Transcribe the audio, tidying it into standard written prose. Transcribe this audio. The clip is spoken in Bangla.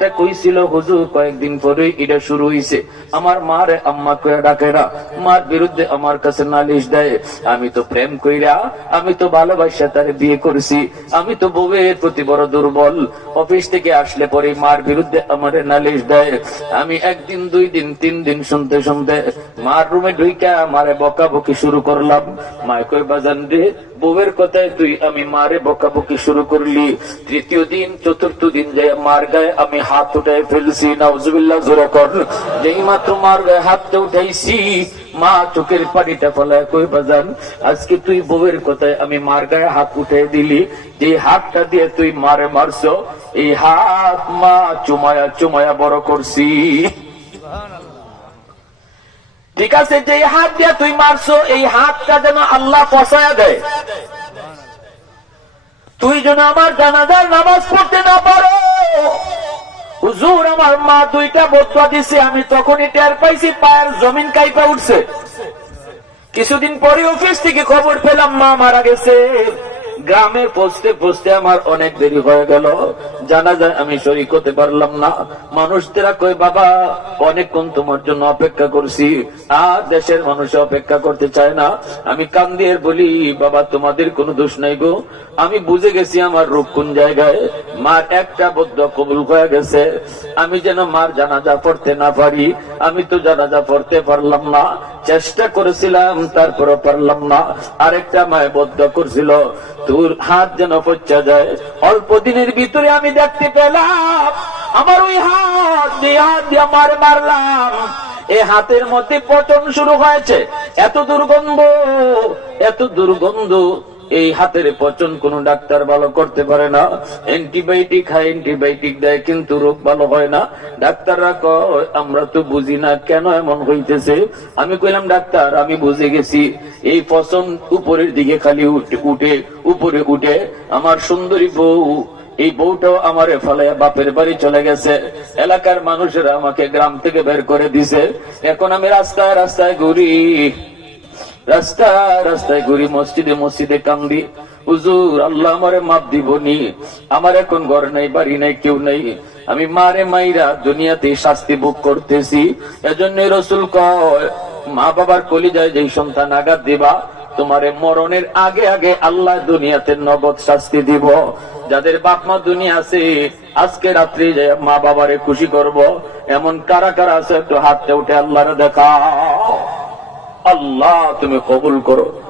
একটা কইছিল হুজুর কয়েকদিন পরে এটা শুরু হইছে, আমার মারে আম্মা কইরা ডাকে না, মার বিরুদ্ধে আমার কাছে নালিশ দেয়। আমি তো প্রেম কইরা, আমি তো ভালোবাসা তারে বিয়ে করেছি, আমি তো বউয়ের প্রতি বড় দুর্বল। অফিস থেকে আসলে পরে মার বিরুদ্ধে আমারে নালিশ দেয়। আমি একদিন, 2 দিন, 3 দিন শুনতে শুনতে মার রুমে ঢুইকা মারে বকাবকি শুরু করলাম। মায় কই বাজান রে, বউয়ের কথায় তুই আমি মারে বকাবকি শুরু করলি। 3য় দিন 4র্থ দিন যায় মার গায়ে আমি হাত উঠাই ফেলছি। নাউজুবিল্লাহ, জোরে কর। যেই মাত্র মার গায়ে হাতটা উঠাইছি, মা চোখের পানিটা ফলায় কই বাজান, আজকে তুই বউয়ের কথায় আমি মার গায়ে হাত উঠাই দিলি, যে হাতটা দিয়ে তুই মারে মারছো, এই হাত মা চুমায়া চুমায়া বড় করছি। ঠিক আছে, যে হাত দিয়ে তুই মারছো, এই হাতটা যেন আল্লাহ পছায়া দেয়, তুই যেন আমার জানাজার নামাজ পড়তে না পারো। হুজুর, আমার মা 2টা বদুয়া দিছে, আমি তখনই টের পাইছি পায়ের জমিন কাইপা উঠছে। কিছুদিন পরে অফিস থেকে খবর পেলাম মা মারা গেছে। গ্রামে পৌঁছতে পৌঁছতে আমার অনেক দেরি হয়ে গেল, জানাজায় আমি শরীক হতে পারলাম না। মানুষদেরা কই বাবা অনেকক্ষণ তোমার জন্য অপেক্ষা করছি, আর দেশের মানুষ অপেক্ষা করতে চায় না। আমি কান্দিয়ে বলি বাবা তোমাদের কোনো দোষ নাই গো, আমি বুঝে গেছি আমার রূপ কোন জায়গায়। মার একটা বদুয়া কবুল হয়ে গেছে, আমি যেন মার জানাজা পড়তে না পারি। আমি তো জানাজা পড়তে পারলাম না, চেষ্টা করেছিলাম তারপরও পারলাম না। আরেকটা মায়ে বদুয়া করছিল, তোর হাত যেন পচা যায়। অল্প দিনের ভিতরে আমি দেখতে পেলাম আমার ওই হাত দিয়ে মারে মারলাম, এই হাতের মধ্যে পচন শুরু হয়েছে। এত দুর্গন্ধ, এত দুর্গন্ধ, এই হাতের পচন কোন ডাক্তার ভালো করতে পারে না। অ্যান্টিবায়োটিক খায়, অ্যান্টিবায়োটিক দেয়, কিন্তু রোগ ভালো হয় না। ডাক্তাররা কয় আমরা তো বুঝি না কেন এমন হইতেছে। আমি কইলাম ডাক্তার আমি বুঝে গেছি, এই পচন উপরের দিকে খালি উঠে উপরে উঠে। আমার সুন্দরী বউ, এই বউটাও আমারে ফলাইয়া বাপের বাড়ি চলে গেছে। এলাকার মানুষেরা আমাকে গ্রাম থেকে বের করে দিছে। এখন আমি রাস্তায় রাস্তায় ঘুরি, রাস্তায় রাস্তায় ঘুরি, মসজিদে মসজিদে কান্দি, হুজুর আল্লাহ আমারে মাপ দিবনি, আমার এখন ঘর নাই, বাড়ি নাই, কেউ নাই, আমি মারে মাইরা দুনিয়াতে শাস্তি ভোগ করতেছি। এজন্য রাসূল কয় মা বাবার কলিজায় যেই সন্তান আঘাত দিবা, তোমারে মরণের আগে আগে আল্লাহ দুনিয়াতে নগদ শাস্তি দিব। যাদের বাপ মা দুনিয়া আছে, আজকে রাত্রে যে মা বাবারে খুশি করব, এমন কারা কারা আছে একটু হাতটা উঠে আল্লাহরে দেখা। আল্লাহ তুমি কবুল করো।